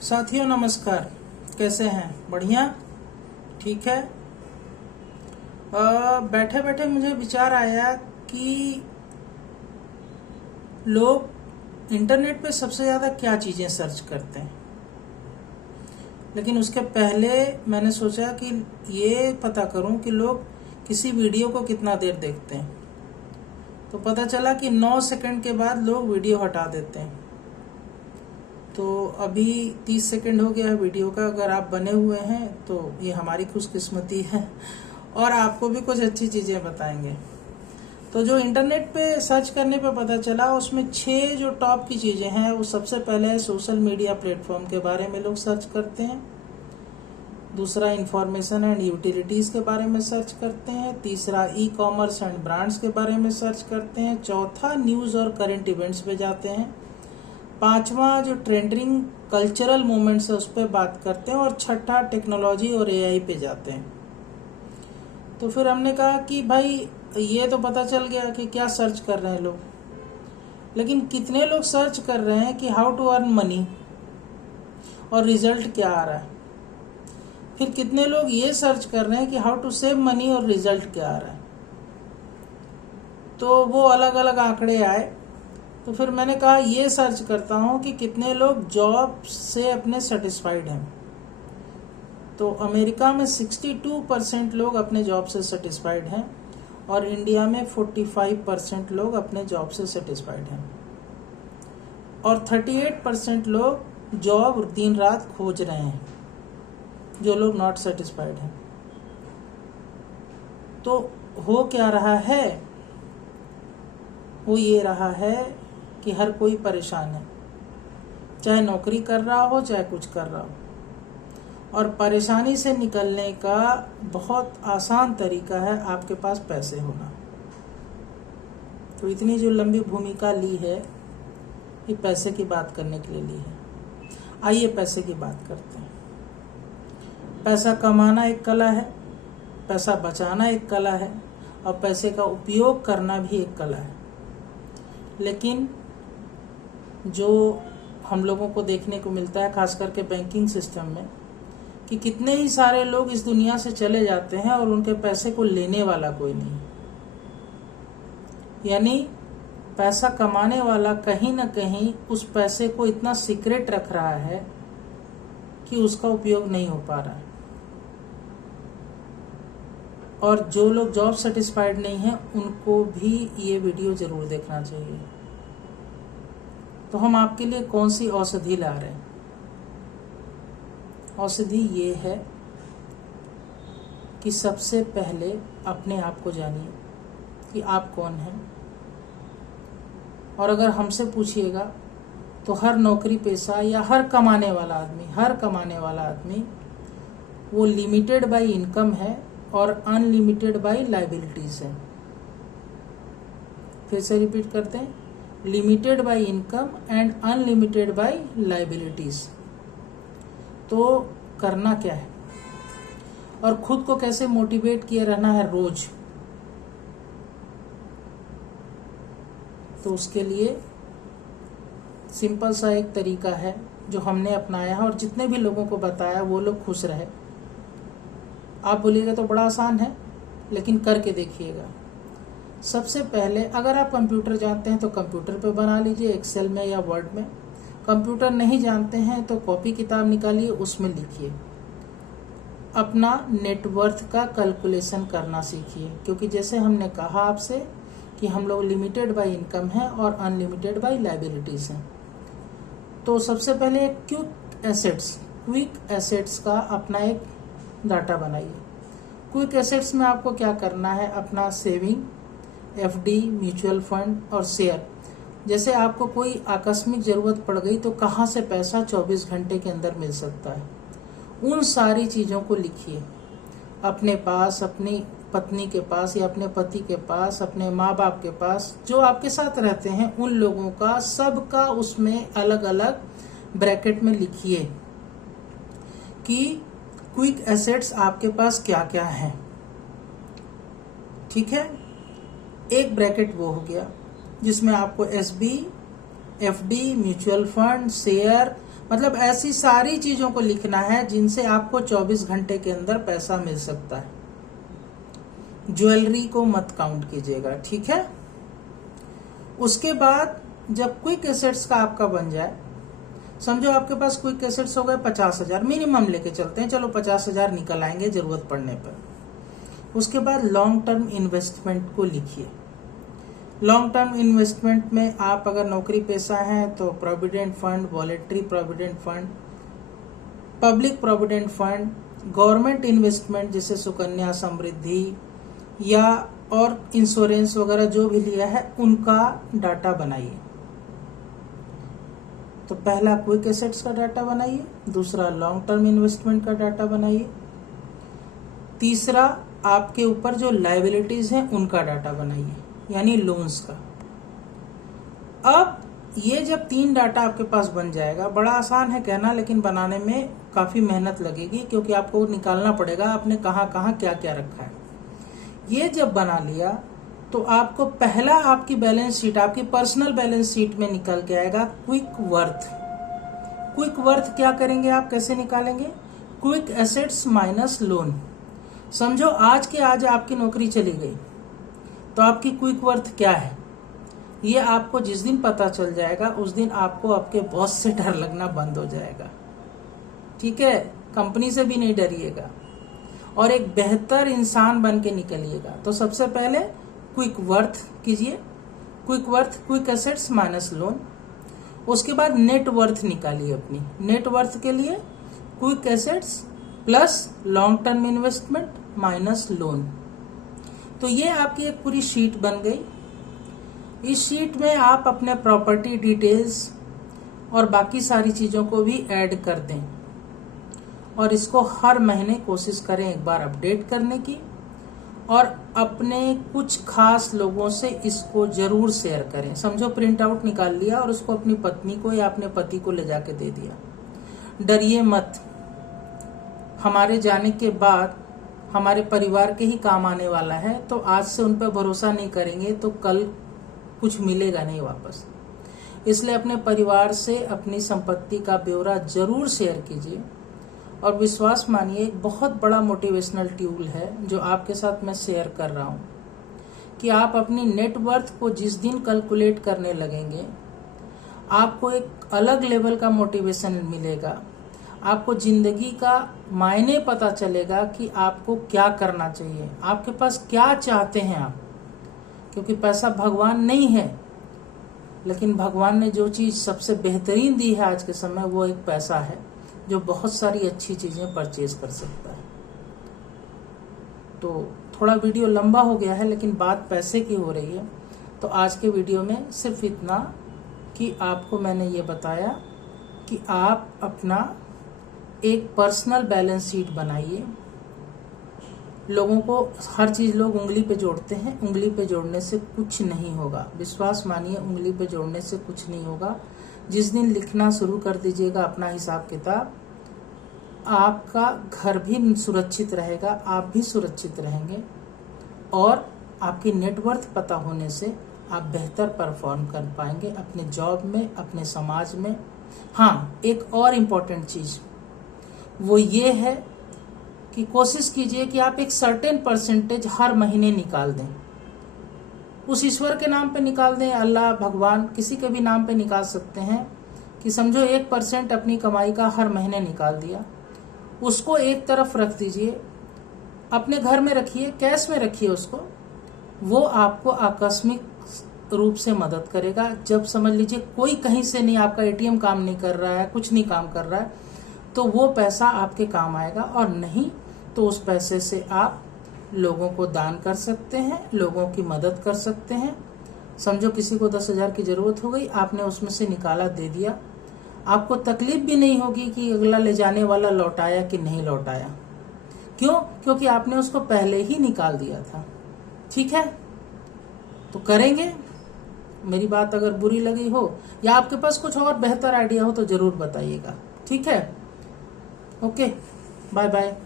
साथियों नमस्कार। कैसे हैं? बढ़िया, ठीक है। बैठे बैठे मुझे विचार आया कि लोग इंटरनेट पे सबसे ज़्यादा क्या चीज़ें सर्च करते हैं। लेकिन उसके पहले मैंने सोचा कि ये पता करूं कि लोग किसी वीडियो को कितना देर देखते हैं। तो पता चला कि 9 सेकंड के बाद लोग वीडियो हटा देते हैं। तो अभी 30 सेकंड हो गया है वीडियो का। अगर आप बने हुए हैं तो ये हमारी खुशकिस्मती है और आपको भी कुछ अच्छी चीज़ें बताएंगे। तो जो इंटरनेट पे सर्च करने पे पता चला उसमें 6 जो टॉप की चीज़ें हैं, वो सबसे पहले सोशल मीडिया प्लेटफॉर्म के बारे में लोग सर्च करते हैं। दूसरा इंफॉर्मेशन एंड यूटिलिटीज़ के बारे में सर्च करते हैं। तीसरा ई कॉमर्स एंड ब्रांड्स के बारे में सर्च करते हैं। चौथा न्यूज़ और करंट इवेंट्स पे जाते हैं। पांचवा जो ट्रेंडिंग कल्चरल मूवमेंट्स है उस पर बात करते हैं। और छठा टेक्नोलॉजी और एआई पे जाते हैं। तो फिर हमने कहा कि भाई ये तो पता चल गया कि क्या सर्च कर रहे हैं लोग, लेकिन कितने लोग सर्च कर रहे हैं कि हाउ टू अर्न मनी और रिजल्ट क्या आ रहा है। फिर कितने लोग ये सर्च कर रहे हैं कि हाउ टू सेव मनी और रिजल्ट क्या आ रहा है। तो वो अलग अलग आंकड़े आए। तो फिर मैंने कहा ये सर्च करता हूँ कि कितने लोग जॉब से अपने सेटिस्फाइड हैं। तो अमेरिका में 62% लोग अपने जॉब से सेटिस्फाइड हैं और इंडिया में 45% लोग अपने जॉब से सेटिस्फाइड हैं और 38% लोग जॉब दिन रात खोज रहे हैं, जो लोग नॉट सेटिस्फाइड हैं। तो हो क्या रहा है? वो ये रहा है कि हर कोई परेशान है, चाहे नौकरी कर रहा हो चाहे कुछ कर रहा हो। और परेशानी से निकलने का बहुत आसान तरीका है आपके पास पैसे होना। तो इतनी जो लंबी भूमिका ली है ये पैसे की बात करने के लिए ली है। आइए पैसे की बात करते हैं। पैसा कमाना एक कला है, पैसा बचाना एक कला है और पैसे का उपयोग करना भी एक कला है। लेकिन जो हम लोगों को देखने को मिलता है खास करके बैंकिंग सिस्टम में, कि कितने ही सारे लोग इस दुनिया से चले जाते हैं और उनके पैसे को लेने वाला कोई नहीं। यानी पैसा कमाने वाला कहीं ना कहीं उस पैसे को इतना सीक्रेट रख रहा है कि उसका उपयोग नहीं हो पा रहा है। और जो लोग जॉब सेटिस्फाइड नहीं हैं उनको भी ये वीडियो जरूर देखना चाहिए। तो हम आपके लिए कौन सी औषधि ला रहे हैं? औषधि ये है कि सबसे पहले अपने आप को जानिए कि आप कौन हैं। और अगर हमसे पूछिएगा तो हर नौकरी पेशा या हर कमाने वाला आदमी वो लिमिटेड बाय इनकम है और अनलिमिटेड बाय लायबिलिटीज है। फिर से रिपीट करते हैं, limited by income and unlimited by liabilities. तो करना क्या है और खुद को कैसे मोटिवेट किए रहना है रोज? तो उसके लिए सिंपल सा एक तरीका है जो हमने अपनाया है और जितने भी लोगों को बताया वो लोग खुश रहे। आप बोलिएगा तो बड़ा आसान है, लेकिन करके देखिएगा। सबसे पहले अगर आप कंप्यूटर जानते हैं तो कंप्यूटर पे बना लीजिए, एक्सेल में या वर्ड में। कंप्यूटर नहीं जानते हैं तो कॉपी किताब निकालिए, उसमें लिखिए। अपना नेटवर्थ का कैलकुलेशन करना सीखिए, क्योंकि जैसे हमने कहा आपसे कि हम लोग लिमिटेड बाय इनकम है और अनलिमिटेड बाय लायबिलिटीज हैं। तो सबसे पहले क्विक एसेट्स का अपना एक डाटा बनाइए। क्विक एसेट्स में आपको क्या करना है? अपना सेविंग, एफडी, म्यूचुअल फंड और शेयर। जैसे आपको कोई आकस्मिक जरूरत पड़ गई तो कहाँ से पैसा 24 घंटे के अंदर मिल सकता है, उन सारी चीज़ों को लिखिए। अपने पास, अपनी पत्नी के पास या अपने पति के पास, अपने माँ बाप के पास, जो आपके साथ रहते हैं उन लोगों का, सबका उसमें अलग अलग ब्रैकेट में लिखिए कि क्विक एसेट्स आपके पास क्या क्या हैं। ठीक है, एक ब्रैकेट वो हो गया जिसमें आपको SB, FD, mutual fund, share, मतलब ऐसी सारी चीजों को लिखना है जिनसे आपको 24 घंटे के अंदर पैसा मिल सकता है। ज्वेलरी को मत काउंट कीजिएगा, ठीक है। उसके बाद जब क्विक एसेट्स का आपका बन जाए, समझो आपके पास क्विक एसेट्स हो गए 50,000 मिनिमम लेके चलते हैं, चलो 50,000 निकल आएंगे जरूरत पड़ने पर। उसके बाद लॉन्ग टर्म इन्वेस्टमेंट को लिखिए। लॉन्ग टर्म इन्वेस्टमेंट में आप अगर नौकरी पेशा हैं तो provident fund, voluntary provident fund, public provident fund, government investment जैसे सुकन्या समृद्धि या और इंश्योरेंस वगैरह जो भी लिया है उनका डाटा बनाइए। तो पहला क्विक एसेट्स का डाटा बनाइए, दूसरा लॉन्ग टर्म इन्वेस्टमेंट का डाटा बनाइए, तीसरा आपके ऊपर जो लायबिलिटीज हैं उनका डाटा बनाइए, यानी लोन्स का। अब ये जब 3 डाटा आपके पास बन जाएगा, बड़ा आसान है कहना लेकिन बनाने में काफी मेहनत लगेगी क्योंकि आपको निकालना पड़ेगा आपने कहाँ कहाँ क्या क्या रखा है। ये जब बना लिया तो आपको पहला आपकी बैलेंस शीट, आपकी पर्सनल बैलेंस शीट में निकल के आएगा क्विक वर्थ। क्विक वर्थ क्या करेंगे आप, कैसे निकालेंगे? Quick assets minus loan. समझो आज के आज आपकी नौकरी चली गई तो आपकी क्विक वर्थ क्या है, ये आपको जिस दिन पता चल जाएगा उस दिन आपको आपके बॉस से डर लगना बंद हो जाएगा, ठीक है। कंपनी से भी नहीं डरिएगा और एक बेहतर इंसान बन के निकलिएगा। तो सबसे पहले क्विक वर्थ कीजिए, quick worth quick assets minus loan. उसके बाद नेट वर्थ निकालिए अपनी। नेट वर्थ के लिए quick assets plus long term investment minus loan. तो ये आपकी एक पूरी शीट बन गई। इस शीट में आप अपने प्रॉपर्टी डिटेल्स और बाकी सारी चीजों को भी ऐड कर दें और इसको हर महीने कोशिश करें एक बार अपडेट करने की और अपने कुछ खास लोगों से इसको जरूर शेयर करें। समझो प्रिंट आउट निकाल लिया और उसको अपनी पत्नी को या अपने पति को ले जाके दे दिया। डरिए मत, हमारे जाने के बाद हमारे परिवार के ही काम आने वाला है, तो आज से उन पर भरोसा नहीं करेंगे तो कल कुछ मिलेगा नहीं वापस। इसलिए अपने परिवार से अपनी संपत्ति का ब्यौरा जरूर शेयर कीजिए और विश्वास मानिए एक बहुत बड़ा मोटिवेशनल टूल है जो आपके साथ मैं शेयर कर रहा हूँ कि आप अपनी नेटवर्थ को जिस दिन कैलकुलेट करने लगेंगे आपको एक अलग लेवल का मोटिवेशन मिलेगा। आपको जिंदगी का मायने पता चलेगा कि आपको क्या करना चाहिए, आपके पास क्या चाहते हैं आप। क्योंकि पैसा भगवान नहीं है, लेकिन भगवान ने जो चीज सबसे बेहतरीन दी है आज के समय वो एक पैसा है जो बहुत सारी अच्छी चीजें परचेज कर सकता है। तो थोड़ा वीडियो लंबा हो गया है लेकिन बात पैसे की हो रही है, तो आज के वीडियो में सिर्फ इतना कि आपको मैंने ये बताया कि आप अपना एक पर्सनल बैलेंस शीट बनाइए। लोगों को हर चीज लोग उंगली पे जोड़ते हैं, उंगली पे जोड़ने से कुछ नहीं होगा। विश्वास मानिए उंगली पे जोड़ने से कुछ नहीं होगा। जिस दिन लिखना शुरू कर दीजिएगा अपना हिसाब किताब, आपका घर भी सुरक्षित रहेगा, आप भी सुरक्षित रहेंगे और आपकी नेटवर्थ पता होने से आप बेहतर परफॉर्म कर पाएंगे अपने जॉब में, अपने समाज में। हाँ, एक और इम्पोर्टेंट चीज वो ये है कि कोशिश कीजिए कि आप एक सर्टेन परसेंटेज हर महीने निकाल दें। उस ईश्वर के नाम पे निकाल दें, अल्लाह, भगवान, किसी के भी नाम पे निकाल सकते हैं कि समझो 1% अपनी कमाई का हर महीने निकाल दिया, उसको एक तरफ रख दीजिए, अपने घर में रखिए, कैश में रखिए उसको। वो आपको आकस्मिक रूप से मदद करेगा। जब समझ लीजिए कोई कहीं से नहीं, आपका एटीएम काम नहीं कर रहा है, कुछ नहीं काम कर रहा है, तो वो पैसा आपके काम आएगा। और नहीं तो उस पैसे से आप लोगों को दान कर सकते हैं, लोगों की मदद कर सकते हैं। समझो किसी को 10,000 की जरूरत हो गई, आपने उसमें से निकाला दे दिया, आपको तकलीफ भी नहीं होगी कि अगला ले जाने वाला लौटाया कि नहीं लौटाया। क्यों? क्योंकि आपने उसको पहले ही निकाल दिया था। ठीक है, तो करेंगे। मेरी बात अगर बुरी लगी हो या आपके पास कुछ और बेहतर आइडिया हो तो जरूर बताइएगा। ठीक है, ओके, बाय बाय।